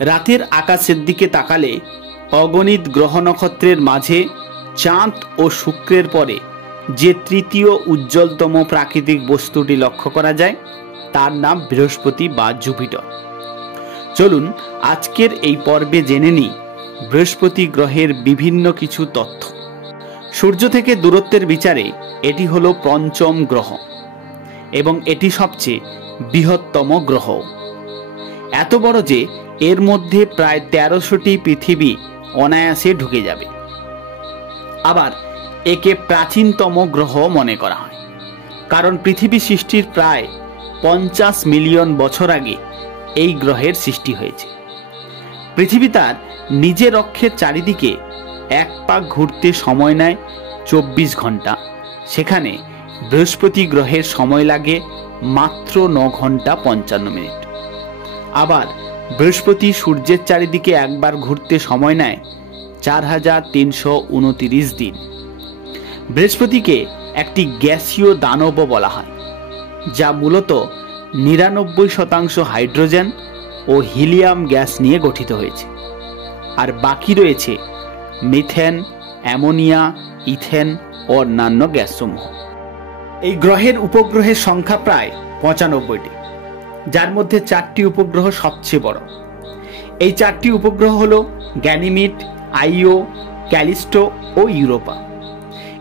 রাতের আকাশের দিকে তাকালে অগণিত গ্রহ নক্ষত্রের মাঝে চাঁদ ও শুক্রের পরে যে তৃতীয় উজ্জ্বলতম প্রাকৃতিক বস্তুটি লক্ষ্য করা যায় তার নাম বৃহস্পতি বা জুপিটার। চলুন আজকের এই পর্বে জেনে নিই বৃহস্পতি গ্রহের বিভিন্ন কিছু তথ্য। সূর্য থেকে দূরত্বের বিচারে এটি হলো পঞ্চম গ্রহ এবং এটি সবচেয়ে বৃহত্তম গ্রহ। এত বড় যে এর মধ্যে প্রায় ১৩০০টি পৃথিবী অনায়াসে ঢুকে যাবে। আবার একে প্রাচীনতম গ্রহ মনে করা হয়, কারণ পৃথিবী সৃষ্টির প্রায় ৫০ মিলিয়ন বছর আগে এই গ্রহের সৃষ্টি হয়েছে। পৃথিবী তার নিজের অক্ষের চারিদিকে এক পাক ঘুরতে সময় নেয় ২৪ ঘন্টা, সেখানে বৃহস্পতি গ্রহের সময় লাগে মাত্র ৯ ঘন্টা ৫৫ মিনিট। আবার বৃহস্পতি সূর্যের চারিদিকে একবার ঘুরতে সময় নেয় ৪৩২৯ দিন। বৃহস্পতিকে একটি গ্যাসীয় দানবও বলা হয়, যা মূলত ৯৯% হাইড্রোজেন ও হিলিয়াম গ্যাস নিয়ে গঠিত হয়েছে, আর বাকি রয়েছে মিথেন, অ্যামোনিয়া, ইথেন ও অন্যান্য গ্যাসসমূহ। এই গ্রহের উপগ্রহের সংখ্যা প্রায় ৯৫টি, যার মধ্যে 4টি উপগ্রহ সবচেয়ে বড়। এই 4টি উপগ্রহ হল গ্যানিমিড, আইও, ক্যালিস্টো ও ইউরোপা।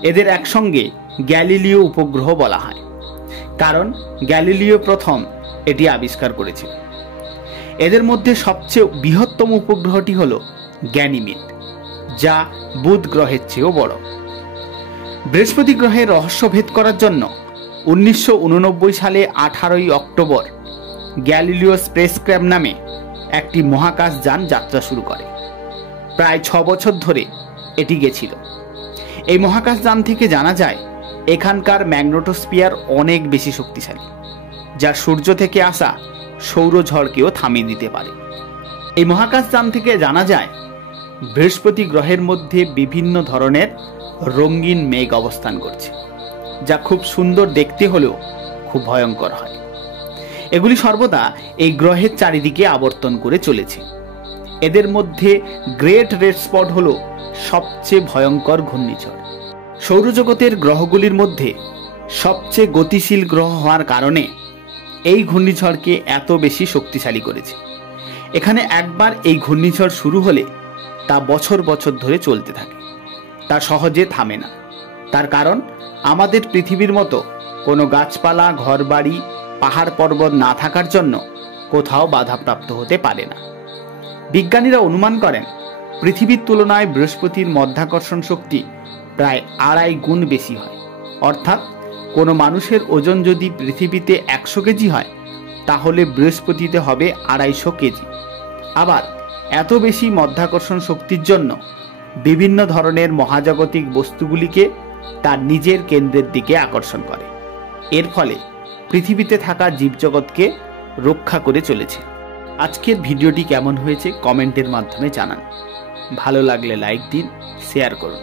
এদের একসঙ্গে গ্যালিলিও উপগ্রহ বলা হয়, কারণ গ্যালিলিও প্রথম এটি আবিষ্কার করেছে। এদের মধ্যে সবচেয়ে বৃহত্তম উপগ্রহটি হল গ্যানিমিড, যা বুধ গ্রহের চেয়েও বড়। বৃহস্পতি গ্রহের রহস্য ভেদ করার জন্য ১৯৮৯ সালে 18ই অক্টোবর গ্যালিলিও স্পেসক্রাফট নামে একটি মহাকাশযান যাত্রা শুরু করে। প্রায় ৬ বছর ধরে এটি গেছিল। এই মহাকাশযান থেকে জানা যায় এখানকার ম্যাগনেটোস্ফিয়ার অনেক বেশি শক্তিশালী, যা সূর্য থেকে আসা সৌরঝড়কেও থামিয়ে দিতে পারে। এই মহাকাশযান থেকে জানা যায় বৃহস্পতি গ্রহের মধ্যে বিভিন্ন ধরনের রঙিন মেঘ অবস্থান করছে, যা খুব সুন্দর দেখতে হলেও খুব ভয়ঙ্কর হয়। এগুলি সর্বদা এই গ্রহের চারিদিকে আবর্তন করে চলেছে। এদের মধ্যে গ্রেট রেড স্পট হল সবচেয়ে ভয়ঙ্কর ঘূর্ণিঝড়। সৌরজগতের গ্রহগুলির মধ্যে সবচেয়ে গতিশীল গ্রহ হওয়ার কারণে এই ঘূর্ণিঝড়কে এত বেশি শক্তিশালী করেছে। এখানে একবার এই ঘূর্ণিঝড় শুরু হলে তা বছর বছর ধরে চলতে থাকে, তা সহজে থামে না। তার কারণ আমাদের পৃথিবীর মতো কোনো গাছপালা, ঘরবাড়ি, পাহাড় পর্বত না থাকার জন্য কোথাও বাধাপ্রাপ্ত হতে পারে না। বিজ্ঞানীরা অনুমান করেন পৃথিবীর তুলনায় বৃহস্পতির মধ্যাকর্ষণ শক্তি প্রায় ২.৫ গুণ বেশি হয়। অর্থাৎ কোনো মানুষের ওজন যদি পৃথিবীতে ১০০ কেজি হয়, তাহলে বৃহস্পতিতে হবে ২৫০ কেজি। আবার এত বেশি মধ্যাকর্ষণ শক্তির জন্য বিভিন্ন ধরনের মহাজাগতিক বস্তুগুলিকে তার নিজের কেন্দ্রের দিকে আকর্ষণ করে। এর ফলে পৃথিবীতে থাকা জীবজগৎকে রক্ষা করে চলেছে। আজকের ভিডিওটি কেমন হয়েছে কমেন্টের মাধ্যমে জানান। ভালো লাগলে লাইক দিন, শেয়ার করুন।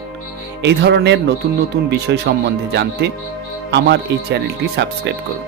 এই ধরনের নতুন নতুন বিষয় সম্বন্ধে জানতে আমার এই চ্যানেলটি সাবস্ক্রাইব করুন।